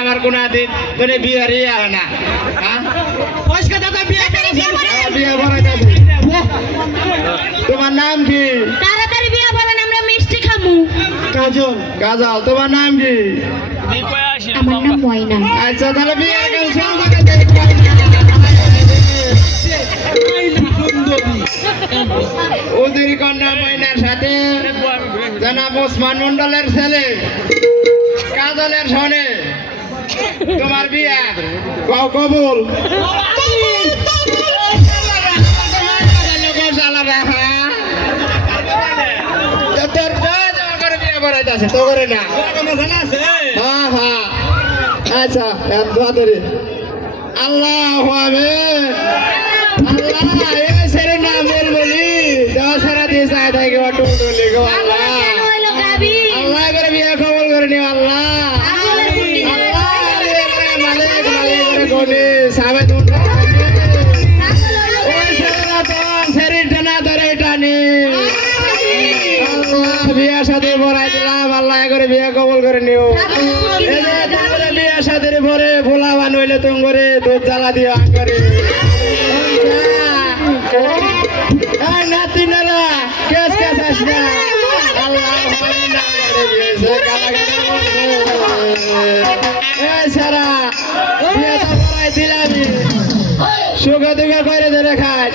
আমার কোন দিন তোরে বিয়ে না তোমার নাম কি? তাড়াতাড়ি বিয়ে বলেন, আমরা মিষ্টি খামু। কাজল। কাজল, তোমার নাম কি? আমার নাম ময়না। আচ্ছা তাহলে বিয়ে ওদের কন্যা ময়নার সাথে জনাব ওসমান মন্ডলের ছেলে কাজলের সনে তোমার বিয়ে কবুল। তো করে না আচ্ছা আল্লাহ সেরে না বল বলি সারা দিয়ে চাই থাকে আল্লাহ করে বিয়ে কবল করে নি আল্লাহ শরীরটা না ধরে টানি বিয়ে সাথে ভরাই দিলাম আল্লাহ করে বিয়ে কবল করে নিও। বিয়ে সাথে ভরে ভোলা বানইলে তুমি করে দুধ জ্বালা দিও করে নাতিনারা কেস কেস আস না আল্লাহ সারা বিয়ে ভরাই দিলাম সুখ দুঃখ করে ধরে খায়।